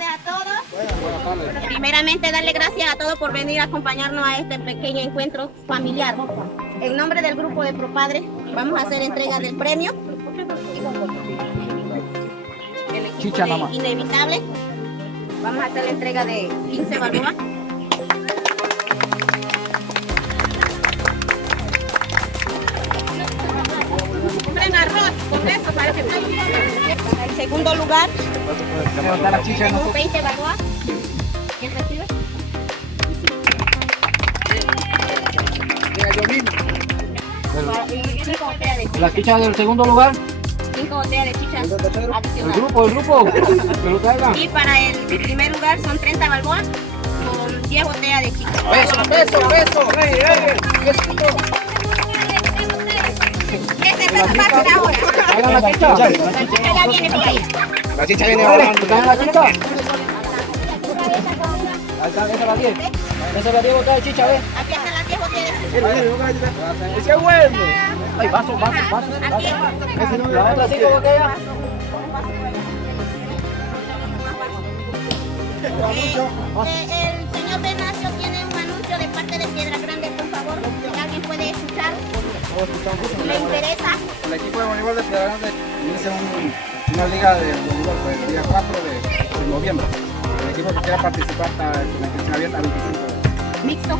A todos. Primeramente, darle gracias a todos por venir a acompañarnos a este pequeño encuentro familiar. En nombre del grupo de Propadres, vamos a hacer entrega del premio. El equipo de Inevitable. Vamos a hacer la entrega de 15 balboas. Un arroz con eso para que en segundo lugar, tenemos 20 balboas. ¿Quién recibe? La chicha del segundo lugar. 5 botellas de chicha adicionales. El grupo. Que lo traigan. Y para el primer lugar son 30 balboas con 10 botellas de chicha. Peso. Ese peso fácil ahora. Traigan la chicha. La chicha ya viene por ahí. La chicha viene ahora. Traigan la chicha. Ahí está, esa es la 10. Esa es la 10 botellas de chicha, ¿ves? Aquí están las 10 botellas de chicha. Ese es bueno. Ay, vaso. Aquí. La otra 5 botellas. El señor Benacio tiene un anuncio de parte de Piedra Grande, por favor, si alguien puede escuchar. ¿Le interesa? El equipo de voleibol de Piedra Grande inicia una liga de voleibol el día 4 de noviembre. El equipo que quiera participar está con la inscripción abierta al 25. Mixto.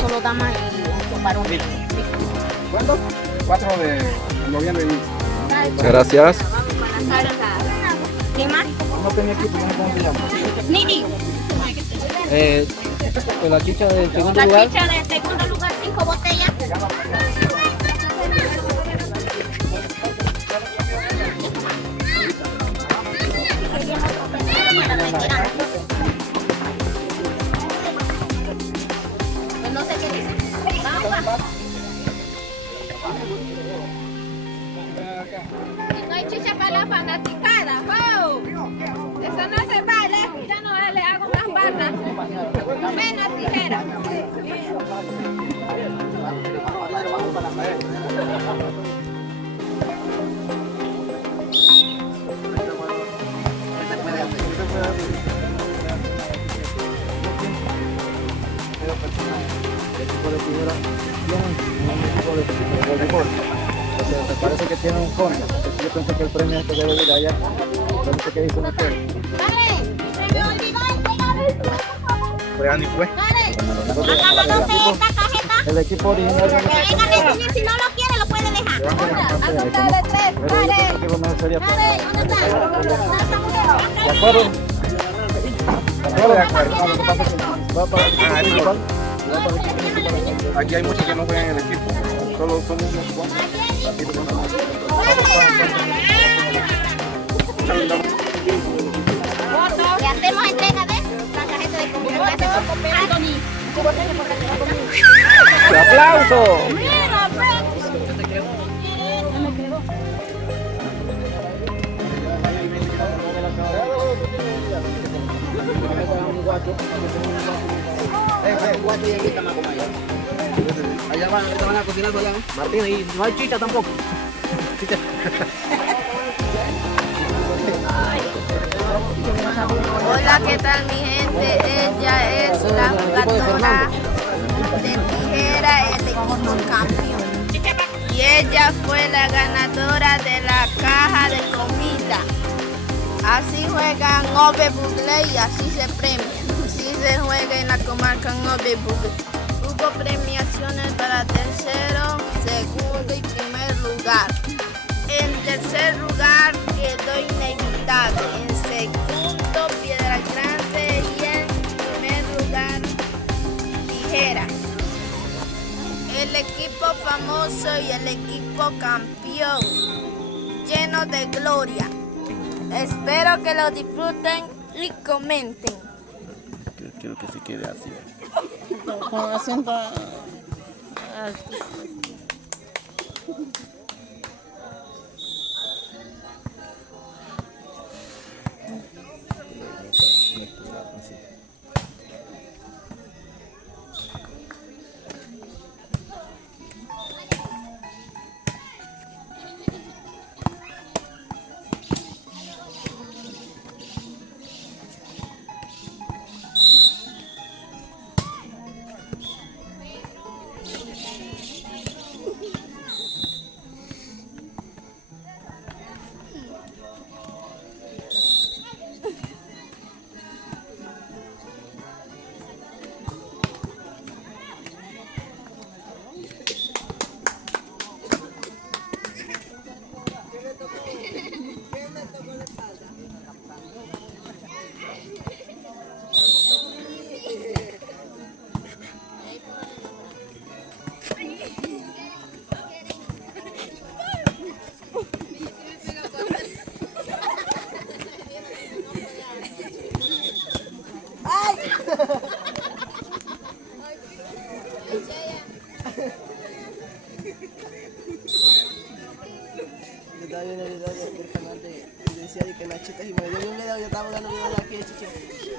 Solo damas y varón. Mixto. ¿Cuándo? 4 de noviembre inicia. Muchas gracias. ¿Quién más? No tenía equipo, ¿cómo se llama? Nini. Pues la chicha del segundo La lugar. chicha del segundo lugar, 5 botellas. Pues no sé qué dice. Vamos. No hay chicha para la fanaticada. ¡Oh! Eso no se vale. Ya no le hago más barras. Menos tijera. El equipo de Piedra tiene un equipo de voleibol. O sea, me parece que tiene un fondo. Yo pensé que el premio este debe ir allá. Parece que dicen ustedes. ¡Padre! ¡Se me olvidó entregar! Pues Ani fue. ¡Padre! Acabamos de esta cajeta. El equipo original Que vengan a definir, si no lo quiere, lo puede dejar. Al contar de 3. pero el equipo no sería para. ¡Padre! ¿Dónde está? ¿Dónde está mujer? ¿De acuerdo? ¿De acuerdo? No, lo que pasa es que va para el equipo principal. Va para el equipo principal. Aquí hay muchos que no juegan en el equipo. Solo somos unos cuantos. Le hacemos entrega de la cajeta de comida. Gracias por cooperar, Tony. ¡Aplauso! Allá van a cocinar allá. Martín, y no hay chicha tampoco. Chicha. Hola, ¿qué tal mi gente? Ella es la jugadora de tijera, el equipo campeón. Y ella fue la ganadora de la caja de comida. Así juegan Ove Bugle y así se premian. Así se juega en la comarca Ove Bugle. Hubo premiaciones para tercero, segundo y primer lugar. En tercer lugar quedó Inevitable. En segundo, Piedra Grande. Y en primer lugar, Tijera. El equipo famoso y el equipo campeón. Lleno de gloria. Espero que lo disfruten y comenten. Quiero que se quede así. Con acento.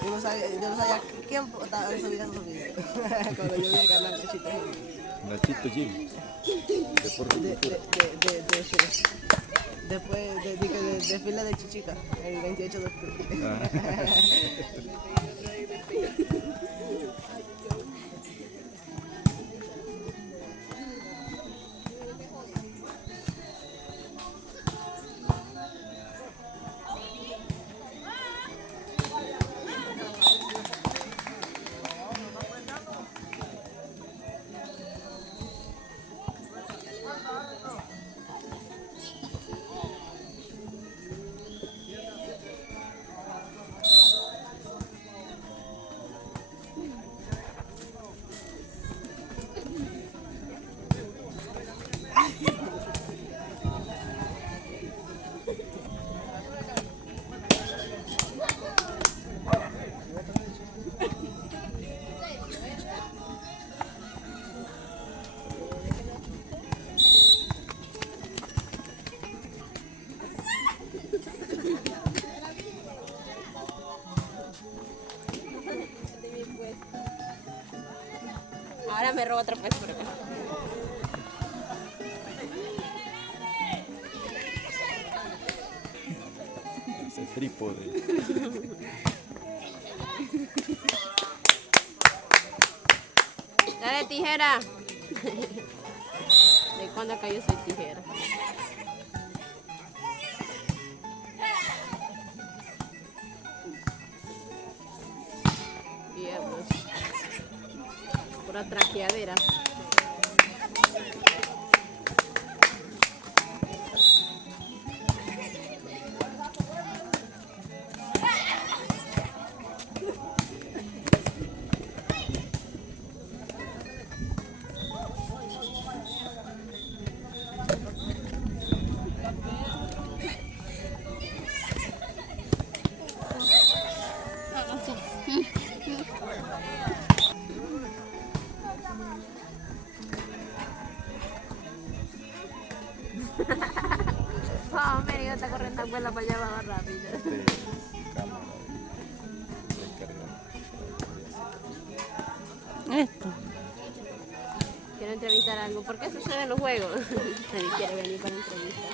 Yo no sabía quién estaba subiendo los videos. Cuando yo vi el canal Nachito Jim. Nachito Jim. Después del desfile de Chichica, el 28 de octubre. Ahora me robo otra vez por acá. Ese trípode. Dale, tijera. ¿De cuándo acá yo soy tijera? Diablos. Pura traqueadera. Oh, Mary, está corriendo abuela para allá abajo rápido. Cámara. Esto. Quiero entrevistar algo. ¿Por qué sucede en los juegos? Nadie quiere venir para entrevistar.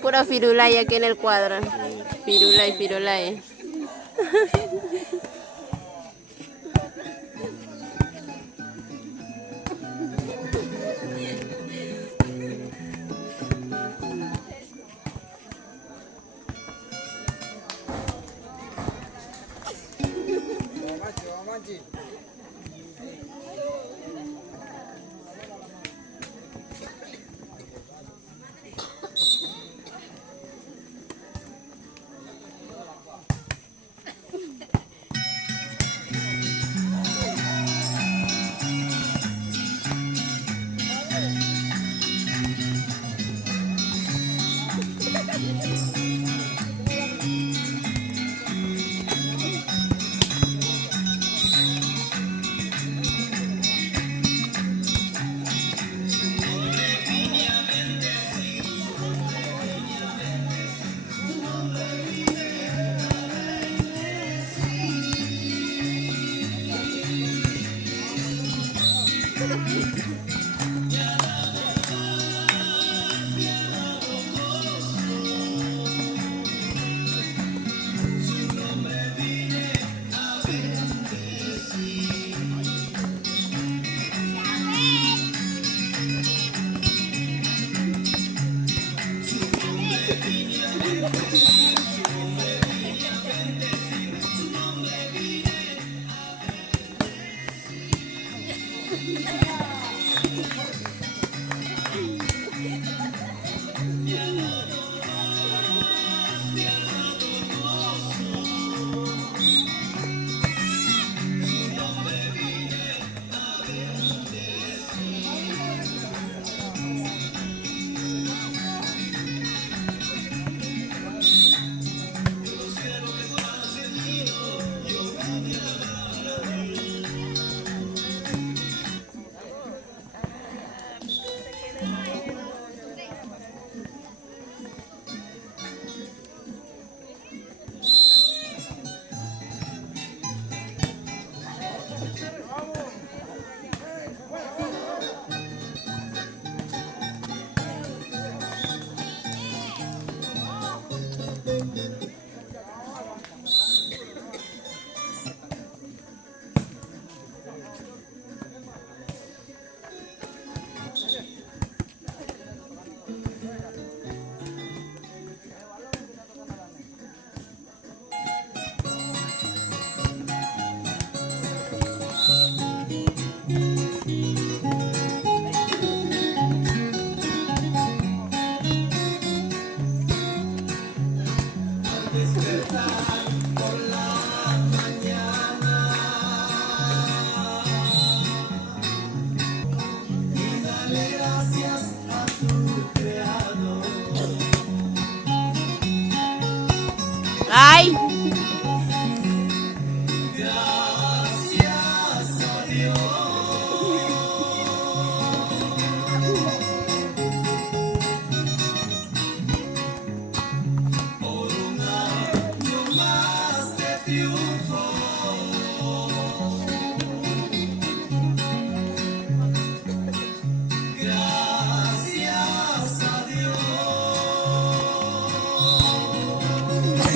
Puro firulay aquí en el cuadro. Firulay, firulay.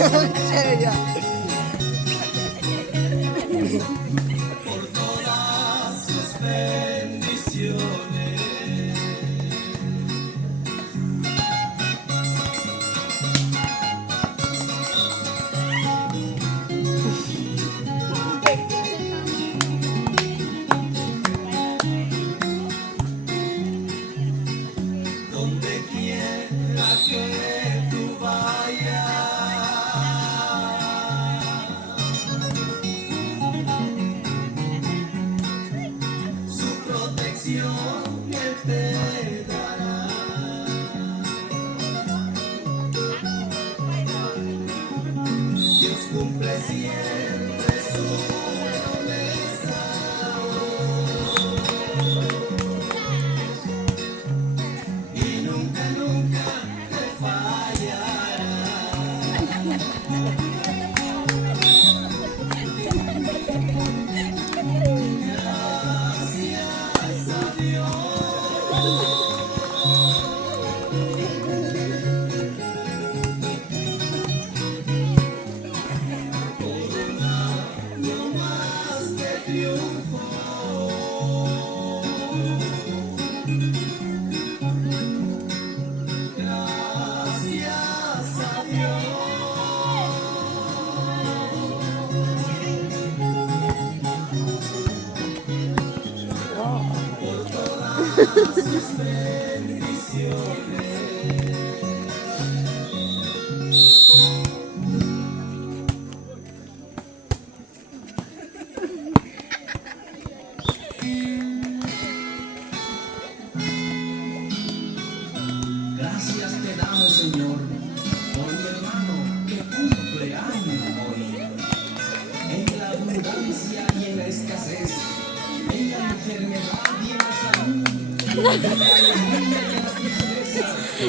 Chévere, ya.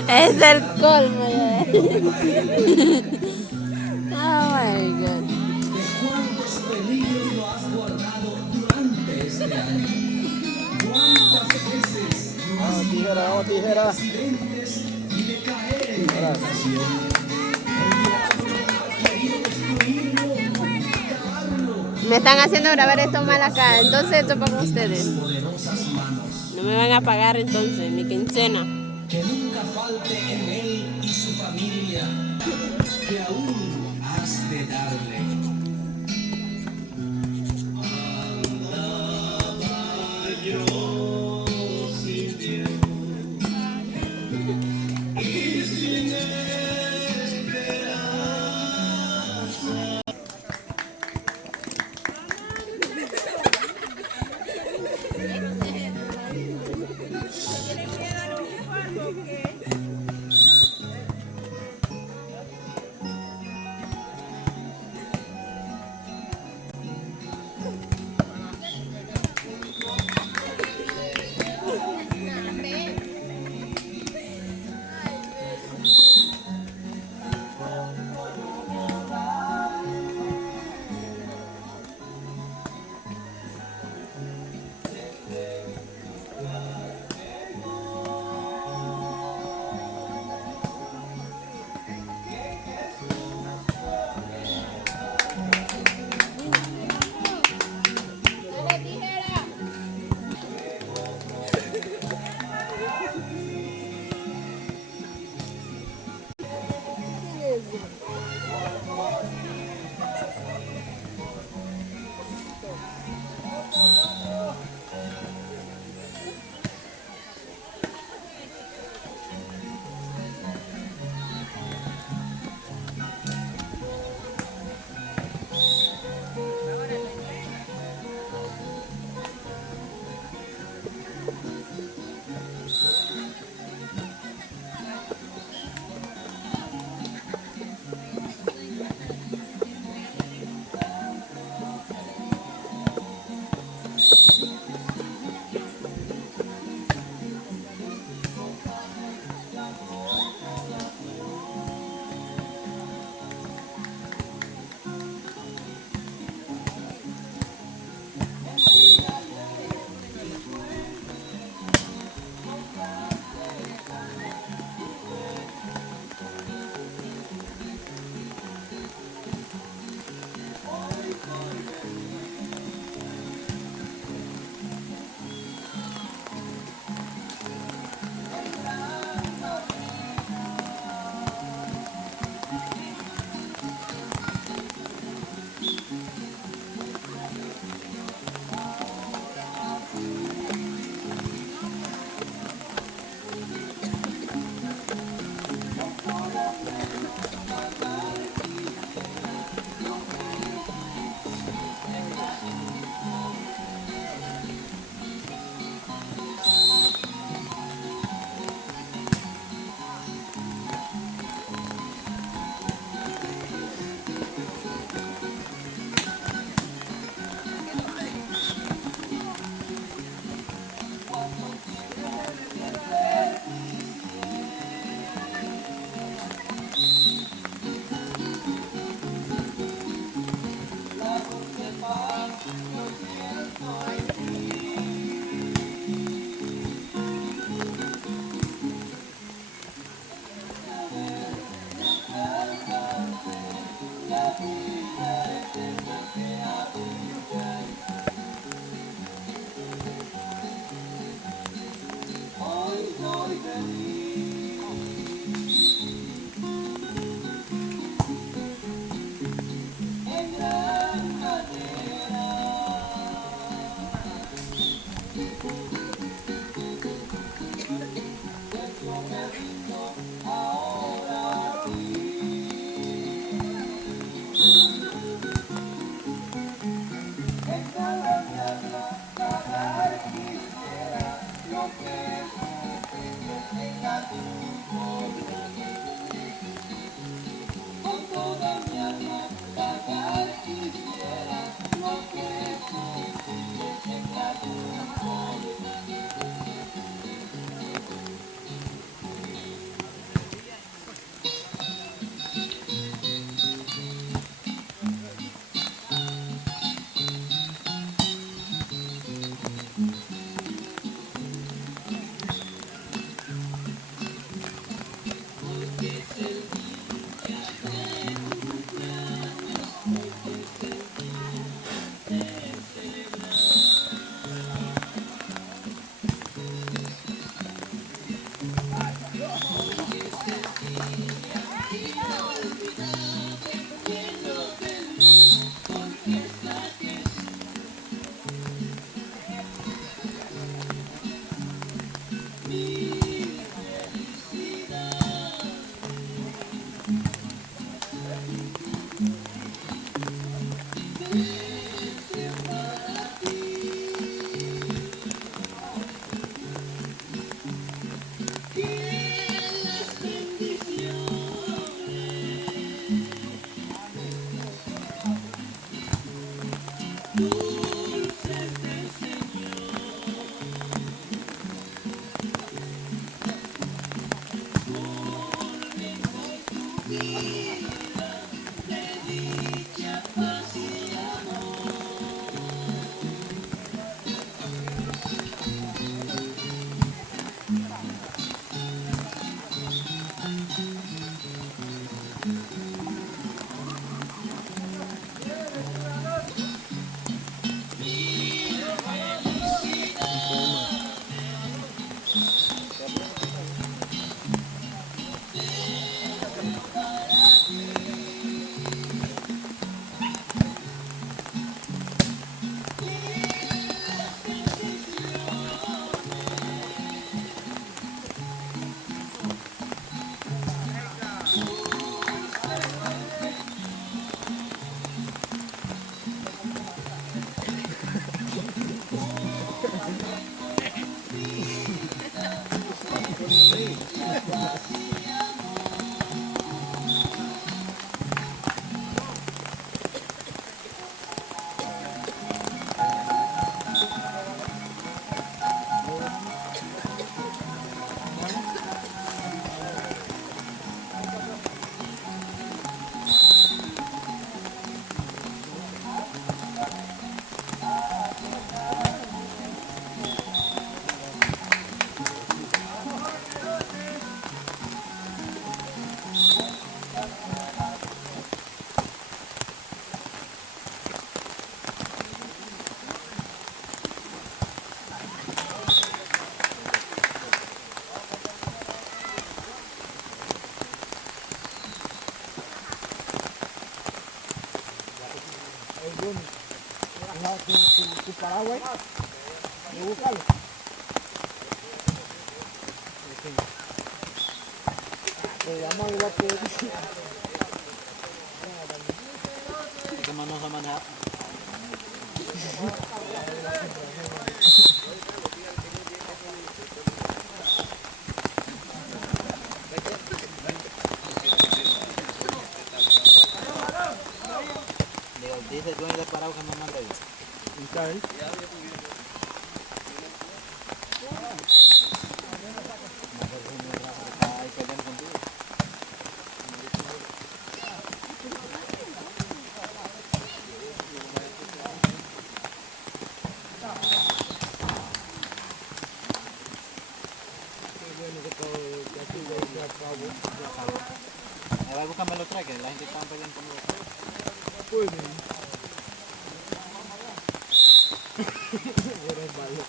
Es el colmo ya. Oh my God. Vamos, tijera. Me están haciendo grabar esto mal acá, entonces esto para ustedes. No me van a pagar entonces mi quincena. Que nunca falte en él y su familia, que aún has de darle. Andaba yo sin Dios y sin esperanza. tu paraguas, voy a buscarlo. Le llamo igual que ¿qué más nos ha manejado? Dice el dueño del paraguas que me manda ahí. ¿Está ahí? A ver, búscame los tres, que la gente está peleando conmigo. Muy bien. Eres malo.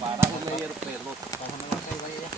Para darle el pelota. Pásame la caiba y ya.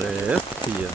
Bestia.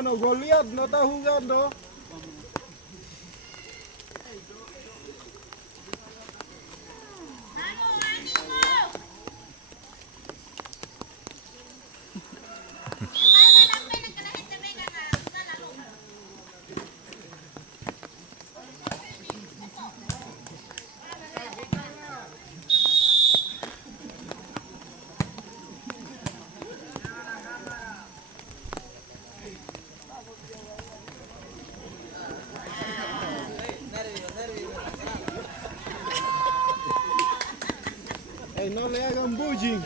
Bueno, Goliat no está jugando. Ey, no le hagan bullying.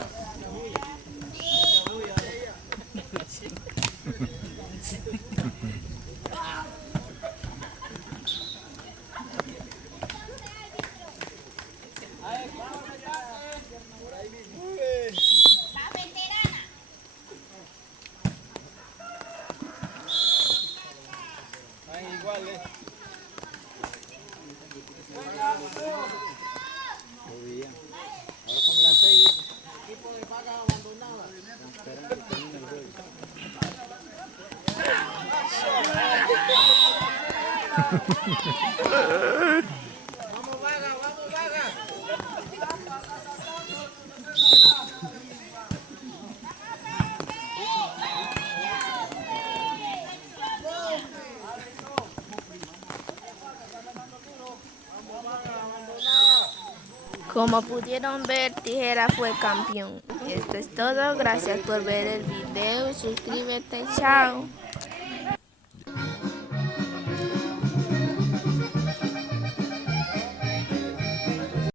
Como pudieron ver, Tijera fue campeón. Esto es todo. Gracias por ver el video. Suscríbete. Chao.